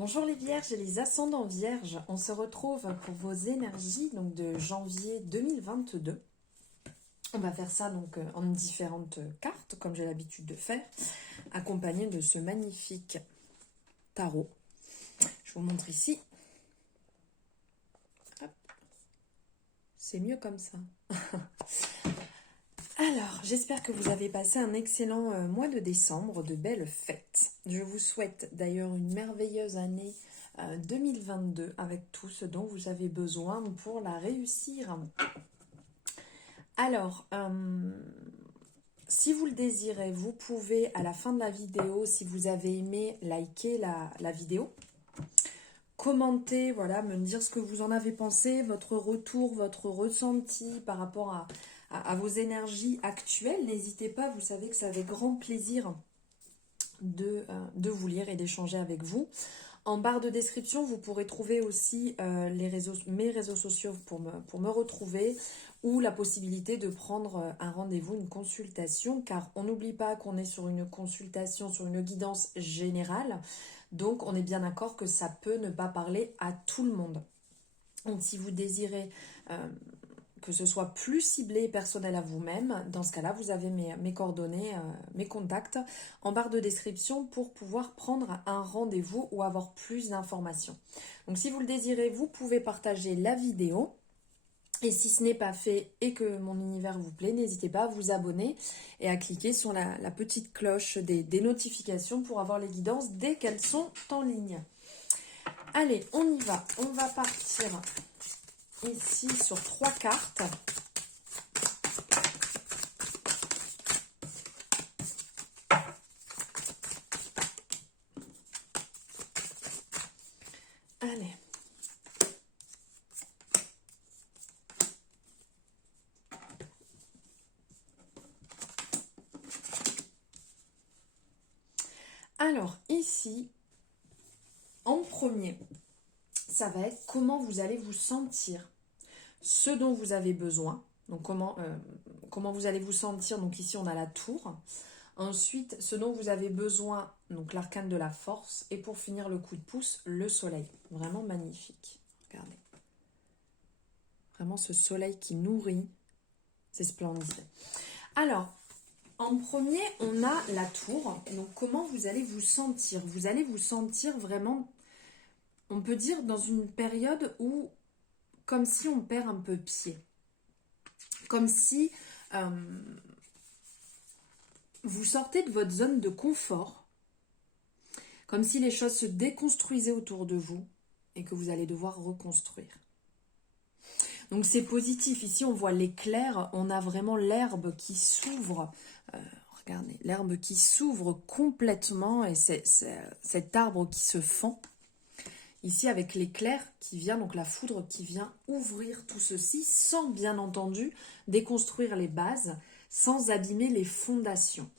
Bonjour les vierges et les ascendants vierges, on se retrouve pour vos énergies donc de janvier 2022. On va faire ça donc en différentes cartes comme j'ai l'habitude de faire, accompagné de ce magnifique tarot. Je vous montre ici. Hop. C'est mieux comme ça. Alors, j'espère que vous avez passé un excellent mois de décembre, de belles fêtes. Je vous souhaite d'ailleurs une merveilleuse année 2022 avec tout ce dont vous avez besoin pour la réussir. Alors, si vous le désirez, vous pouvez à la fin de la vidéo, si vous avez aimé, liker la vidéo. Commenter, voilà, me dire ce que vous en avez pensé, votre retour, votre ressenti par rapport à vos énergies actuelles. N'hésitez pas, vous savez que c'est avec grand plaisir de vous lire et d'échanger avec vous. En barre de description, vous pourrez trouver aussi mes réseaux sociaux pour me retrouver ou la possibilité de prendre un rendez-vous, une consultation, car on n'oublie pas qu'on est sur une consultation, sur une guidance générale, donc on est bien d'accord que ça peut ne pas parler à tout le monde. Donc si vous désirez que ce soit plus ciblé et personnel à vous-même, dans ce cas-là, vous avez mes coordonnées, mes contacts en barre de description pour pouvoir prendre un rendez-vous ou avoir plus d'informations. Donc si vous le désirez, vous pouvez partager la vidéo. Et si ce n'est pas fait et que mon univers vous plaît, n'hésitez pas à vous abonner et à cliquer sur la petite cloche des notifications pour avoir les guidances dès qu'elles sont en ligne. Allez, on y va. On va partir ici sur 3 cartes. Allez. Alors, ici, en premier, ça va être comment vous allez vous sentir, ce dont vous avez besoin. Donc, comment vous allez vous sentir. Donc, ici, on a la tour. Ensuite, ce dont vous avez besoin, donc l'arcane de la force. Et pour finir, le coup de pouce, le soleil. Vraiment magnifique. Regardez. Vraiment ce soleil qui nourrit. C'est splendide. Alors, en premier, on a la tour. Donc, comment vous allez vous sentir? Vous allez vous sentir vraiment, on peut dire, dans une période où, comme si on perd un peu pied. Comme si vous sortez de votre zone de confort. Comme si les choses se déconstruisaient autour de vous et que vous allez devoir reconstruire. Donc c'est positif. Ici, on voit l'éclair. On a vraiment l'herbe qui s'ouvre. Regardez, l'herbe qui s'ouvre complètement et c'est cet arbre qui se fend. Ici, avec l'éclair qui vient, donc la foudre qui vient ouvrir tout ceci sans, bien entendu, déconstruire les bases, sans abîmer les fondations.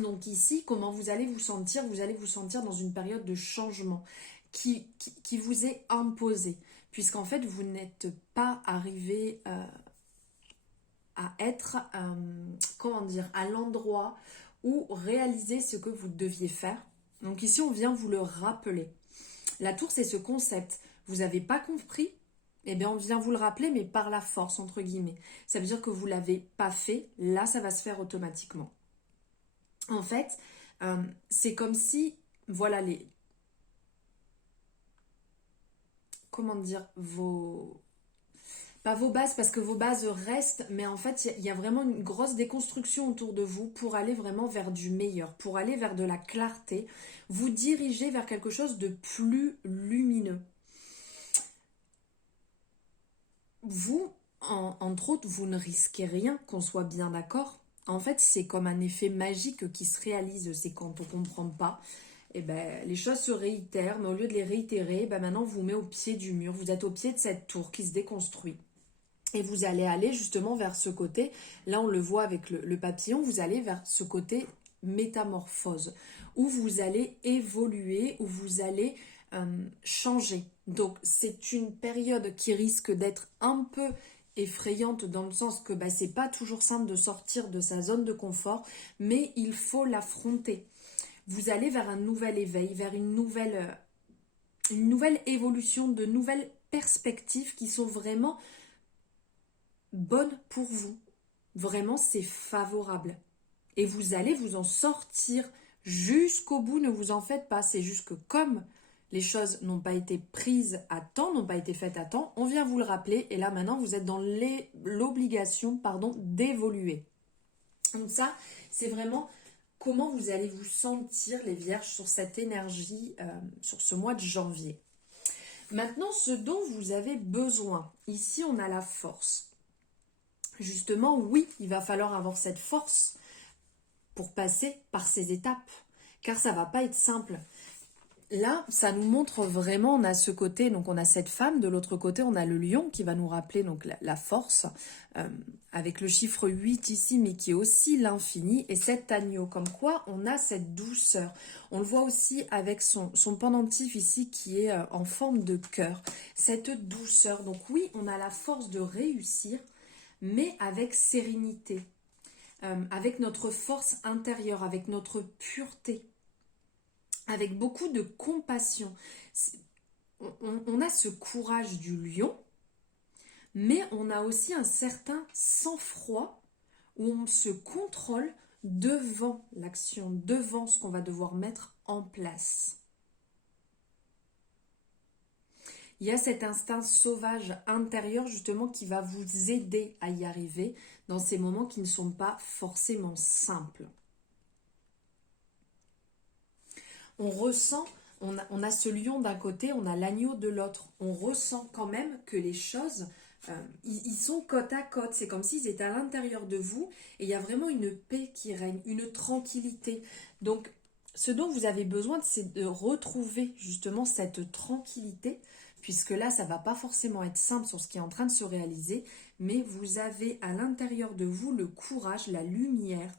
Donc ici, comment vous allez vous sentir? Vous allez vous sentir dans une période de changement qui vous est imposée, puisqu'en fait, vous n'êtes pas arrivé à être, comment dire, à l'endroit où réaliser ce que vous deviez faire. Donc ici, on vient vous le rappeler. La tour, c'est ce concept. Vous n'avez pas compris? Eh bien, on vient vous le rappeler, mais par la force, entre guillemets. Ça veut dire que vous ne l'avez pas fait. Là, ça va se faire automatiquement. En fait, c'est comme si, voilà, comment dire, pas vos bases, parce que vos bases restent, mais en fait, il y a vraiment une grosse déconstruction autour de vous pour aller vraiment vers du meilleur, pour aller vers de la clarté, vous diriger vers quelque chose de plus lumineux. Vous, entre autres, vous ne risquez rien, qu'on soit bien d'accord. En fait, c'est comme un effet magique qui se réalise, c'est quand on ne comprend pas. Et ben, les choses se réitèrent, mais au lieu de les réitérer, ben maintenant, vous met au pied du mur. Vous êtes au pied de cette tour qui se déconstruit. Et vous allez aller justement vers ce côté, là on le voit avec le papillon, vous allez vers ce côté métamorphose, où vous allez évoluer, où vous allez changer. Donc c'est une période qui risque d'être un peu effrayante dans le sens que c'est pas toujours simple de sortir de sa zone de confort, mais il faut l'affronter. Vous allez vers un nouvel éveil, vers une nouvelle une nouvelle évolution, de nouvelles perspectives qui sont vraiment bonnes pour vous. Vraiment, c'est favorable. Et vous allez vous en sortir jusqu'au bout, ne vous en faites pas. C'est juste que comme les choses n'ont pas été prises à temps, n'ont pas été faites à temps, on vient vous le rappeler et là maintenant vous êtes dans l'obligation d'évoluer. Donc ça, c'est vraiment comment vous allez vous sentir les vierges sur cette énergie, sur ce mois de janvier. Maintenant, ce dont vous avez besoin, ici on a la force. Justement, oui, il va falloir avoir cette force pour passer par ces étapes, car ça va pas être simple. Là, ça nous montre vraiment, on a ce côté, donc on a cette femme, de l'autre côté, on a le lion qui va nous rappeler donc la force, avec le chiffre 8 ici, mais qui est aussi l'infini, et cet agneau, comme quoi on a cette douceur. On le voit aussi avec son pendentif ici, qui est en forme de cœur, cette douceur. Donc oui, on a la force de réussir, mais avec sérénité, avec notre force intérieure, avec notre pureté, avec beaucoup de compassion. On a ce courage du lion, mais on a aussi un certain sang-froid où on se contrôle devant l'action, devant ce qu'on va devoir mettre en place. Il y a cet instinct sauvage intérieur justement qui va vous aider à y arriver dans ces moments qui ne sont pas forcément simples. On ressent, on a ce lion d'un côté, on a l'agneau de l'autre. On ressent quand même que les choses, ils sont côte à côte. C'est comme s'ils étaient à l'intérieur de vous et il y a vraiment une paix qui règne, une tranquillité. Donc, ce dont vous avez besoin, c'est de retrouver justement cette tranquillité, puisque là, ça ne va pas forcément être simple sur ce qui est en train de se réaliser, mais vous avez à l'intérieur de vous le courage, la lumière,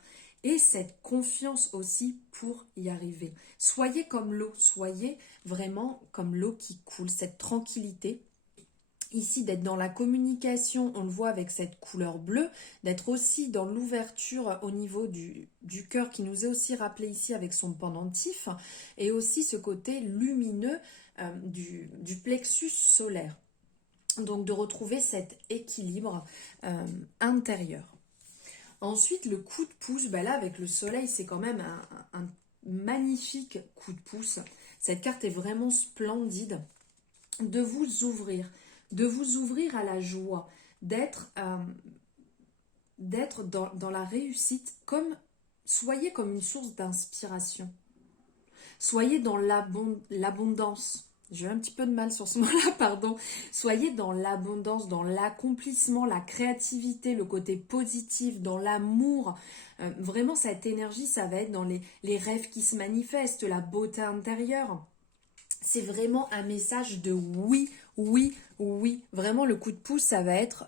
et cette confiance aussi pour y arriver. Soyez comme l'eau, soyez vraiment comme l'eau qui coule, cette tranquillité. Ici, d'être dans la communication, on le voit avec cette couleur bleue, d'être aussi dans l'ouverture au niveau du cœur qui nous est aussi rappelé ici avec son pendentif, et aussi ce côté lumineux du plexus solaire. Donc de retrouver cet équilibre intérieur. Ensuite, le coup de pouce, ben là avec le soleil, c'est quand même un magnifique coup de pouce. Cette carte est vraiment splendide. De vous ouvrir à la joie, d'être dans la réussite, soyez comme une source d'inspiration. Soyez dans l'abondance. J'ai eu un petit peu de mal sur ce mot-là, pardon. Soyez dans l'abondance, dans l'accomplissement, la créativité, le côté positif, dans l'amour. Vraiment, cette énergie, ça va être dans les rêves qui se manifestent, la beauté intérieure. C'est vraiment un message de oui, oui, oui. Vraiment, le coup de pouce, ça va être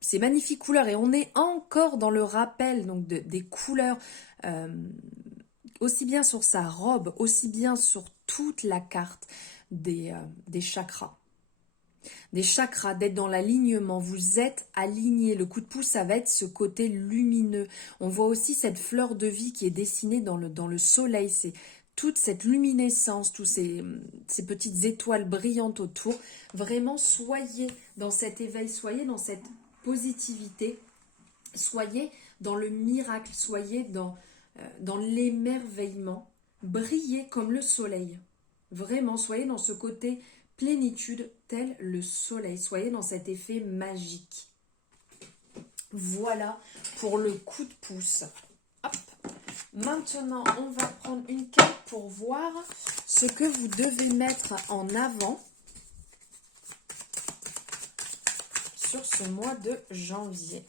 ces magnifiques couleurs. Et on est encore dans le rappel donc des couleurs, aussi bien sur sa robe, aussi bien sur toute la carte des chakras. Des chakras, d'être dans l'alignement, vous êtes aligné. Le coup de pouce, ça va être ce côté lumineux. On voit aussi cette fleur de vie qui est dessinée dans le soleil. C'est toute cette luminescence, tous ces petites étoiles brillantes autour. Vraiment, soyez dans cet éveil, soyez dans cette positivité, soyez dans le miracle, soyez dans l'émerveillement. Brillez comme le soleil. Vraiment, soyez dans ce côté plénitude tel le soleil. Soyez dans cet effet magique. Voilà pour le coup de pouce. Hop. Maintenant, on va prendre une carte pour voir ce que vous devez mettre en avant sur ce mois de janvier.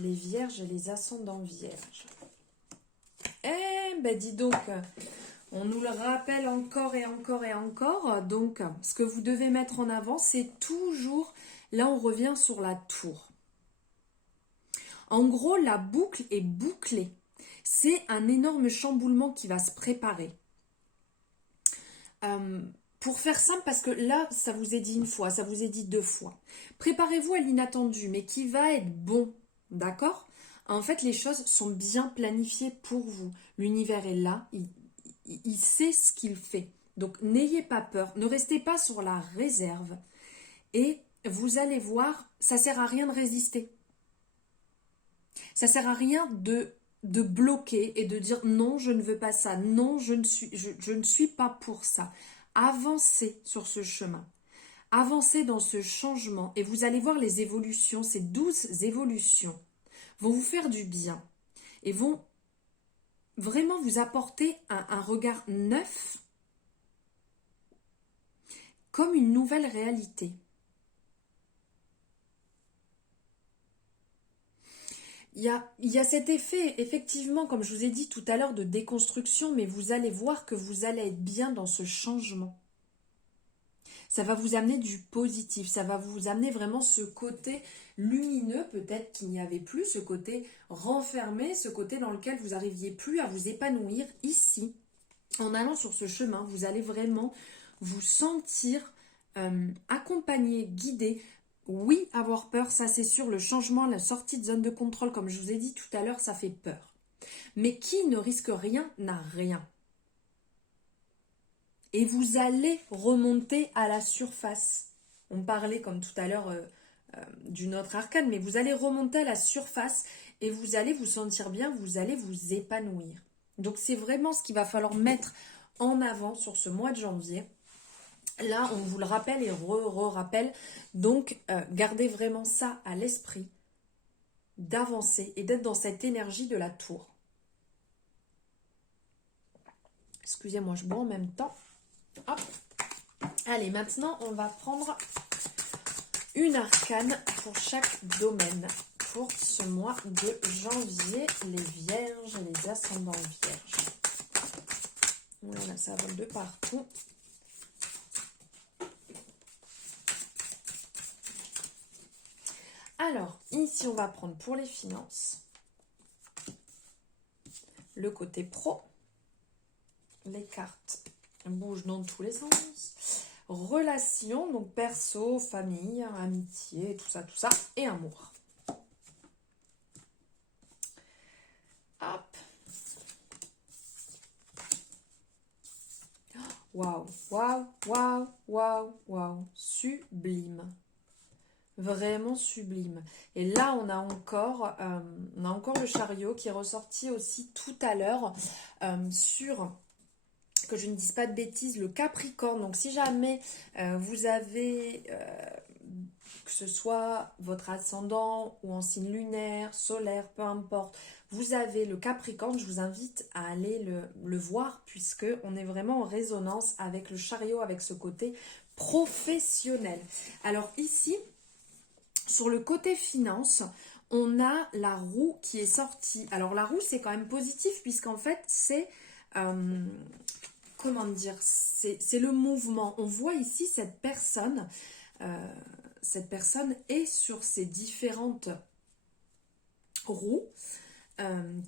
Les vierges et les ascendants vierges. Eh ben dis donc, on nous le rappelle encore et encore et encore. Donc, ce que vous devez mettre en avant, c'est toujours, là on revient sur la tour. En gros, la boucle est bouclée. C'est un énorme chamboulement qui va se préparer. Pour faire simple, parce que là, ça vous est dit une fois, ça vous est dit 2 fois. Préparez-vous à l'inattendu, mais qui va être bon, d'accord ? En fait, les choses sont bien planifiées pour vous. L'univers est là, il sait ce qu'il fait. Donc n'ayez pas peur, ne restez pas sur la réserve et vous allez voir, ça sert à rien de résister. Ça sert à rien de bloquer et de dire non, je ne veux pas ça, non, je ne suis pas pour ça. Avancez sur ce chemin. Avancez dans ce changement et vous allez voir les évolutions, ces 12 évolutions vont vous faire du bien et vont vraiment vous apporter un regard neuf comme une nouvelle réalité. Il y a cet effet, effectivement, comme je vous ai dit tout à l'heure, de déconstruction, mais vous allez voir que vous allez être bien dans ce changement. Ça va vous amener du positif, ça va vous amener vraiment ce côté lumineux, peut-être qu'il n'y avait plus, ce côté renfermé, ce côté dans lequel vous n'arriviez plus à vous épanouir ici. En allant sur ce chemin, vous allez vraiment vous sentir accompagné, guidé. Oui, avoir peur, ça c'est sûr, le changement, la sortie de zone de contrôle, comme je vous ai dit tout à l'heure, ça fait peur. Mais qui ne risque rien n'a rien. Et vous allez remonter à la surface. On parlait comme tout à l'heure d'une autre arcane, mais vous allez remonter à la surface et vous allez vous sentir bien, vous allez vous épanouir. Donc c'est vraiment ce qu'il va falloir mettre en avant sur ce mois de janvier. Là, on vous le rappelle et re-rappelle. Donc, gardez vraiment ça à l'esprit, d'avancer et d'être dans cette énergie de la tour. Excusez-moi, je bois en même temps. Hop. Allez, maintenant, on va prendre une arcane pour chaque domaine pour ce mois de janvier. Les vierges et les ascendants vierges. Voilà, ça vole de partout. Alors, ici, on va prendre pour les finances le côté pro. Les cartes bougent dans tous les sens. Relations, donc perso, famille, amitié, tout ça, et amour. Hop. Waouh, waouh, waouh, waouh, waouh. Sublime. Vraiment sublime. Et là, on a encore le chariot qui est ressorti aussi tout à l'heure sur, que je ne dise pas de bêtises, le Capricorne. Donc, si jamais vous avez, que ce soit votre ascendant ou en signe lunaire, solaire, peu importe, vous avez le Capricorne, je vous invite à aller le voir puisque on est vraiment en résonance avec le chariot, avec ce côté professionnel. Alors ici, sur le côté finance, on a la roue qui est sortie. Alors la roue, c'est quand même positif puisqu'en fait, c'est, comment dire, c'est le mouvement. On voit ici cette personne est sur ces différentes roues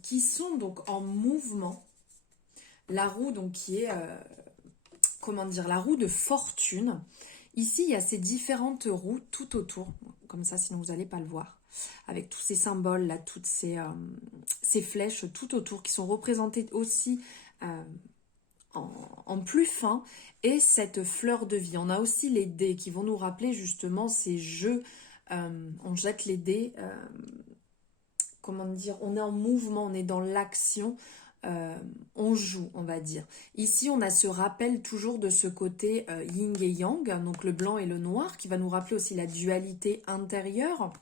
qui sont donc en mouvement. La roue donc qui est, comment dire, la roue de fortune. Ici, il y a ces différentes roues tout autour, comme ça, sinon vous n'allez pas le voir, avec tous ces symboles, là, toutes ces flèches tout autour qui sont représentées aussi en plus fin, et cette fleur de vie. On a aussi les dés qui vont nous rappeler justement ces jeux, on jette les dés, comment dire, on est en mouvement, on est dans l'action, on joue, on va dire. Ici, on a ce rappel toujours de ce côté yin et yang, donc le blanc et le noir, qui va nous rappeler aussi la dualité intérieure.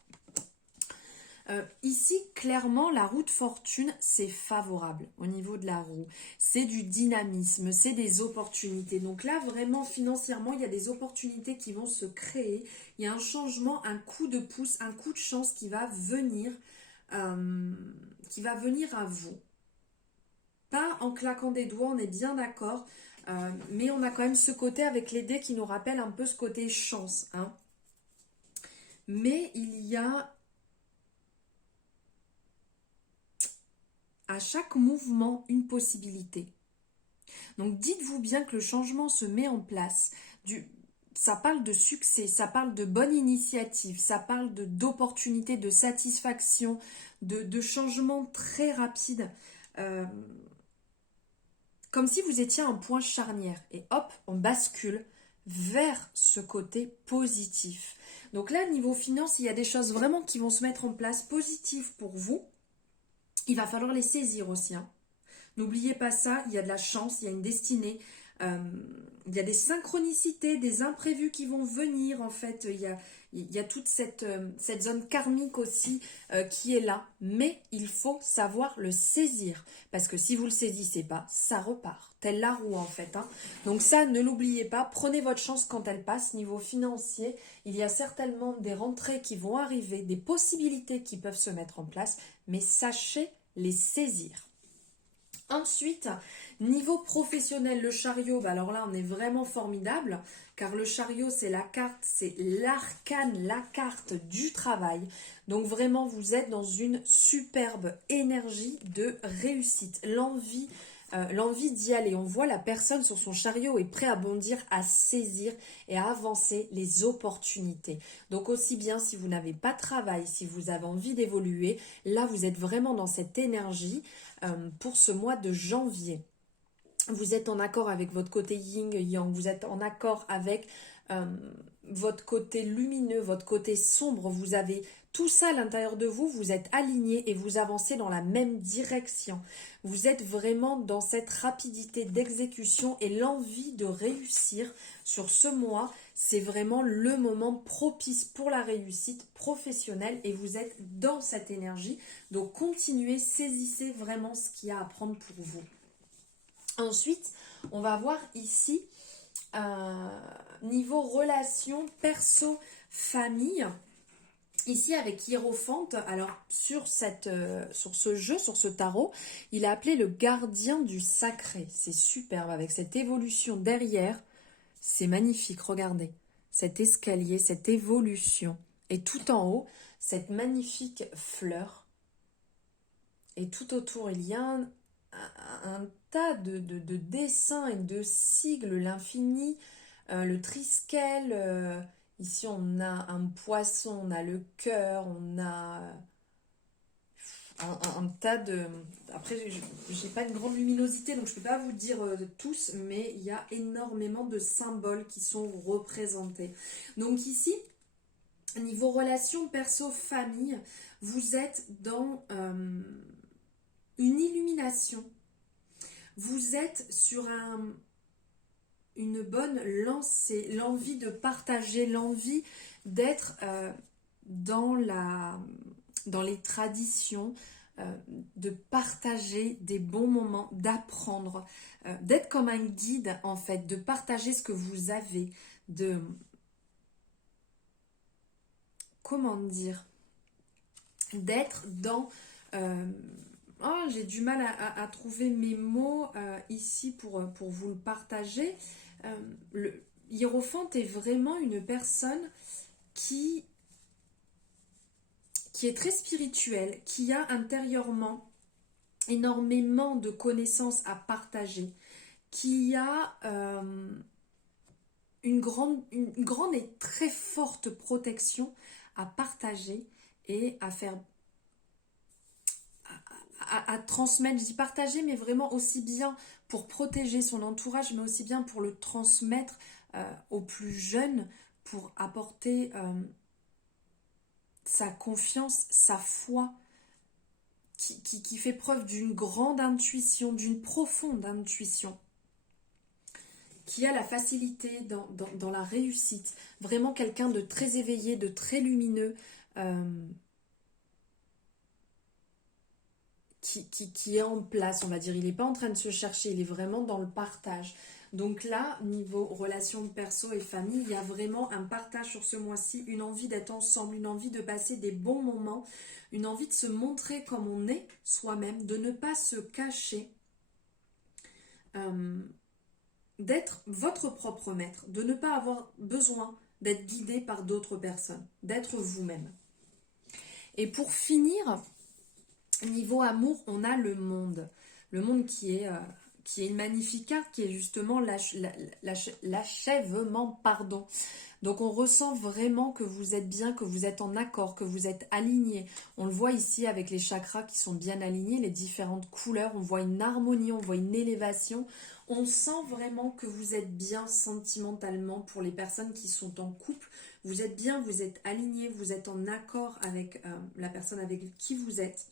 Ici, clairement, la roue de fortune, c'est favorable au niveau de la roue. C'est du dynamisme, c'est des opportunités. Donc là, vraiment, financièrement, il y a des opportunités qui vont se créer. Il y a un changement, un coup de pouce, un coup de chance qui va venir à vous. Pas en claquant des doigts, on est bien d'accord, mais on a quand même ce côté avec les dés qui nous rappelle un peu ce côté chance. Hein. Mais il y a à chaque mouvement une possibilité. Donc dites-vous bien que le changement se met en place. Ça parle de succès, ça parle de bonne initiative, ça parle d'opportunité, de satisfaction, de changement très rapide. comme si vous étiez à un point charnière. Et hop, on bascule vers ce côté positif. Donc là, niveau finance, il y a des choses vraiment qui vont se mettre en place positives pour vous. Il va falloir les saisir aussi, hein. N'oubliez pas ça, il y a de la chance, il y a une destinée, il y a des synchronicités, des imprévus qui vont venir en fait. Il y a toute cette zone karmique aussi qui est là. Mais il faut savoir le saisir. Parce que si vous ne le saisissez pas, ça repart. Telle la roue en fait, hein. Donc ça, ne l'oubliez pas. Prenez votre chance quand elle passe. Niveau financier, il y a certainement des rentrées qui vont arriver, des possibilités qui peuvent se mettre en place. Mais sachez les saisir. Ensuite, niveau professionnel, le chariot, bah alors là on est vraiment formidable, car le chariot c'est la carte, c'est l'arcane, la carte du travail. Donc vraiment vous êtes dans une superbe énergie de réussite, l'envie d'y aller. On voit la personne sur son chariot est prêt à bondir, à saisir et à avancer les opportunités. Donc aussi bien si vous n'avez pas de travail, si vous avez envie d'évoluer, là vous êtes vraiment dans cette énergie pour ce mois de janvier. Vous êtes en accord avec votre côté yin yang, vous êtes en accord avec votre côté lumineux, votre côté sombre, vous avez tout ça à l'intérieur de vous, vous êtes aligné et vous avancez dans la même direction. Vous êtes vraiment dans cette rapidité d'exécution et l'envie de réussir sur ce mois. C'est vraiment le moment propice pour la réussite professionnelle et vous êtes dans cette énergie. Donc continuez, saisissez vraiment ce qu'il y a à prendre pour vous. Ensuite, on va voir ici niveau relation perso-famille. Ici avec Hiérophante, alors sur ce jeu, sur ce tarot, il a appelé le gardien du sacré. C'est superbe avec cette évolution derrière. C'est magnifique, regardez. Cet escalier, cette évolution. Et tout en haut, cette magnifique fleur. Et tout autour, il y a un tas de dessins et de sigles, l'infini, le triskel. Ici, on a un poisson, on a le cœur, on a un tas de... Après, j'ai pas une grande luminosité, donc je peux pas vous dire tous, mais il y a énormément de symboles qui sont représentés. Donc ici, niveau relation perso-famille, vous êtes dans une illumination. Vous êtes sur une bonne lancée, l'envie de partager, l'envie d'être dans les traditions, de partager des bons moments, d'apprendre, d'être comme un guide en fait, de partager ce que vous avez, comment dire, d'être dans... j'ai du mal à trouver mes mots ici pour vous le partager. Le Hiérophante est vraiment une personne qui est très spirituelle, qui a intérieurement énormément de connaissances à partager, qui a une grande et très forte protection à partager et à faire... À transmettre, je dis partager, mais vraiment aussi bien pour protéger son entourage, mais aussi bien pour le transmettre aux plus jeunes, pour apporter sa confiance, sa foi, qui fait preuve d'une grande intuition, d'une profonde intuition, qui a la facilité dans la réussite, vraiment quelqu'un de très éveillé, de très lumineux, qui est en place, on va dire. Il n'est pas en train de se chercher, il est vraiment dans le partage. Donc là, niveau relations perso et famille, il y a vraiment un partage sur ce mois-ci, une envie d'être ensemble, une envie de passer des bons moments, une envie de se montrer comme on est soi-même, de ne pas se cacher, d'être votre propre maître, de ne pas avoir besoin d'être guidé par d'autres personnes, d'être vous-même. Et pour finir... Niveau amour, on a le monde qui est qui est une magnifique carte, qui est justement l'achèvement, pardon. Donc on ressent vraiment que vous êtes bien, que vous êtes en accord, que vous êtes aligné. On le voit ici avec les chakras qui sont bien alignés, les différentes couleurs. On voit une harmonie, on voit une élévation. On sent vraiment que vous êtes bien sentimentalement pour les personnes qui sont en couple. Vous êtes bien, vous êtes aligné, vous êtes en accord avec la personne avec qui vous êtes.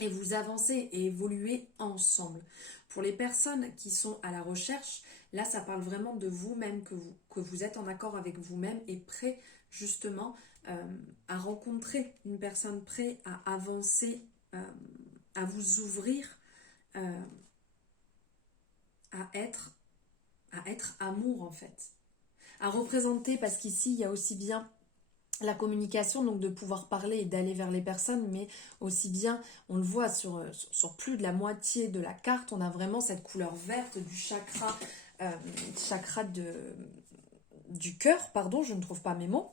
Et vous avancez et évoluez ensemble. Pour les personnes qui sont à la recherche, là ça parle vraiment de vous-même, que vous êtes en accord avec vous-même et prêt justement à rencontrer une personne, prêt à avancer, à vous ouvrir, à être amour en fait. À représenter, parce qu'ici il y a aussi bien la communication, donc de pouvoir parler et d'aller vers les personnes, mais aussi bien, on le voit sur plus de la moitié de la carte, on a vraiment cette couleur verte du chakra, du cœur, pardon, je ne trouve pas mes mots,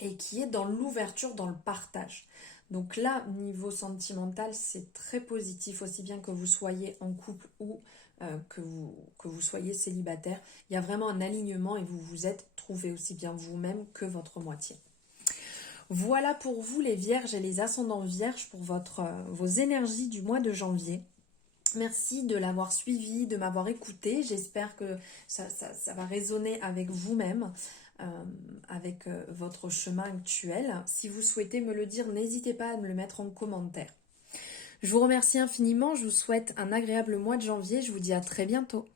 et qui est dans l'ouverture, dans le partage. Donc là, niveau sentimental, c'est très positif, aussi bien que vous soyez en couple ou que vous soyez célibataire. Il y a vraiment un alignement et vous vous êtes trouvé aussi bien vous-même que votre moitié. Voilà pour vous les vierges et les ascendants vierges pour vos énergies du mois de janvier. Merci de l'avoir suivi, de m'avoir écouté. J'espère que ça va résonner avec vous-même, avec votre chemin actuel. Si vous souhaitez me le dire, n'hésitez pas à me le mettre en commentaire. Je vous remercie infiniment. Je vous souhaite un agréable mois de janvier. Je vous dis à très bientôt.